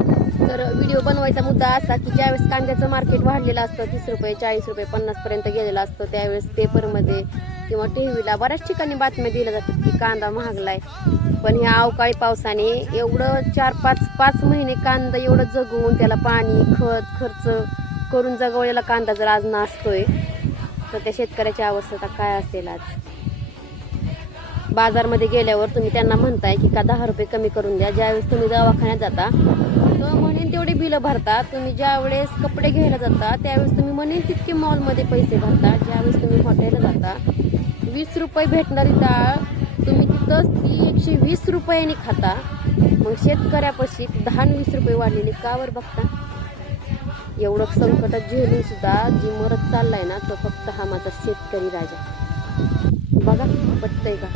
तर व्हिडिओ बनवायचा मुद्दा असा की ज्यावेळेस कांद्याचं मार्केट वाढलेलं असतं 30 रुपये 40 रुपये 50 पर्यंत गेलेलं असतं त्यावेळेस पेपरमध्ये किंवा टीव्हीला बऱ्याच ठिकाणी बातम्या दिल्या जातात की कांदा महागलाय. पण ह्या अवकाळी पावसाने एवढं 4-5 महिने कांदा एवढं जगवून त्याला पाणी खत खर्च करून जगवलेला कांदा जर आज नासतोय तर त्या शेतकऱ्याची अवस्था काय असेल आज. बाजारमध्ये गेल्यावर तुम्ही त्यांना म्हणताय की का 10 रुपये कमी करून द्या. ज्यावेळेस तुम्ही दवाखान्यात जाता तर म्हणेन तेवढे बिलं भरता. तुम्ही ज्यावेळेस कपडे घ्यायला जाता त्यावेळेस तुम्ही म्हणेन तितके मॉलमध्ये पैसे भरता. ज्यावेळेस तुम्ही हॉटेलला जाता 20 रुपये भेटणारी डाळ तुम्ही तिथं ती 120 रुपयांनी खाता. मग शेतकऱ्यापाशी 10-20 रुपये वाढलेले का वर बघता. एवढं संकटात झेलून सुद्धा जी मरत चाललाय ना तो फक्त हा माझा शेतकरी राजा. बघा पटतंय का.